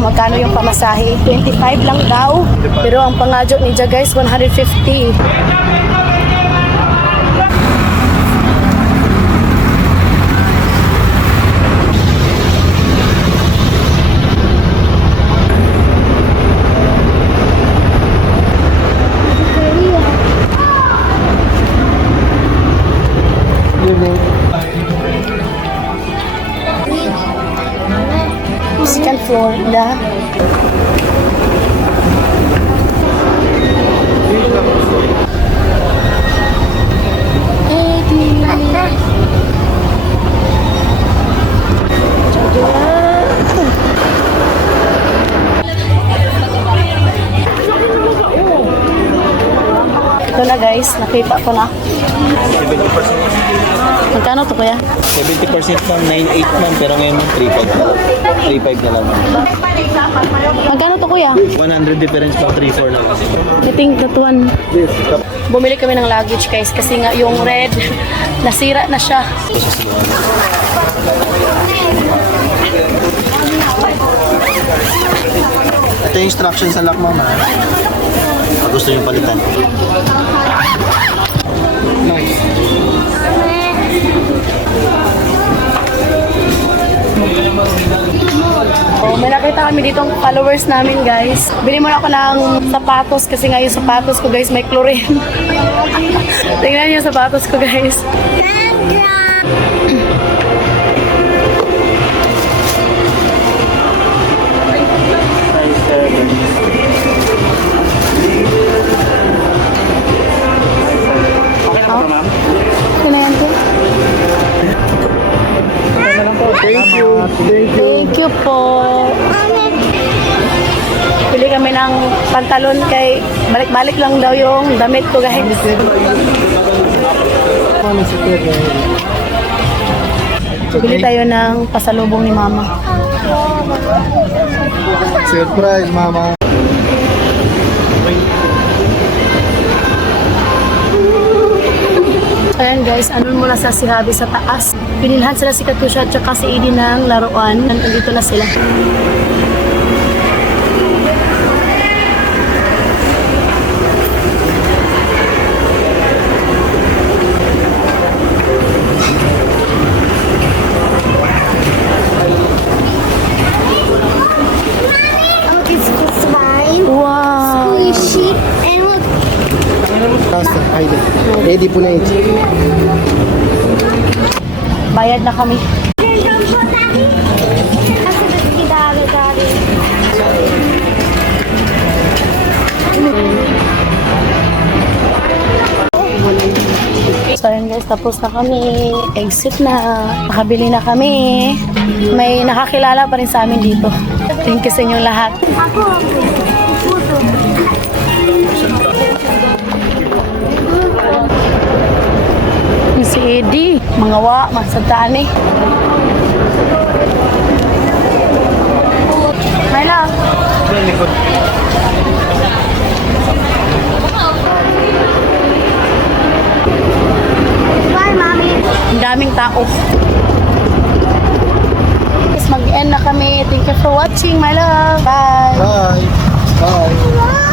kung magkano yung pamasahe. 25 lang daw. Pero ang pangadyo ni Jia guys, 150. Second floor, da. Ito na guys, nakita ko na. 70%. Magkano to kuya? 70% ma'am, 9.8 ma'am, pero ngayon ma'am, 3.5 na lang ma'am. Magkano to kuya? 100 difference ma'am, 3.4 na lang. I think that one. Bumili kami ng luggage guys kasi nga yung red nasira na siya. Ito yung instruction sa lock ma'am ha. Pag gusto yung palitan. Nice. Oh, may nakita kami ditong followers namin guys. Bili muna ako ng sapatos kasi nga yung sapatos ko guys may chlorine. Tingnan yung sapatos ko guys. Okay na ba ma'am? Ano yan po? Thank you. Thank you po. Bili kami ng pantalon kay balik-balik lang daw yung damit ko guys. Bili tayo ng pasalubong ni mama. Surprise mama. Ayan guys, andun muna sa si Habi sa taas. Pinilhan sila si Katusha at saka si Edie ng laruan. Nandito na sila. Oh, it's slime, Wow! squishy, and look. Basta, haydi. Ready po na ito. Bayad na kami. So yun guys, tapos na kami. Exit na. Nakabili na kami. May nakakilala pa rin sa amin dito. Thank you sa inyong lahat. Ako, puto. Yung si Eddie, mga wa, masadaan eh. My love. Bye, mommy. Ang daming tao. Mag-end na kami. Thank you for watching, my love. Bye. Bye. Bye. Bye.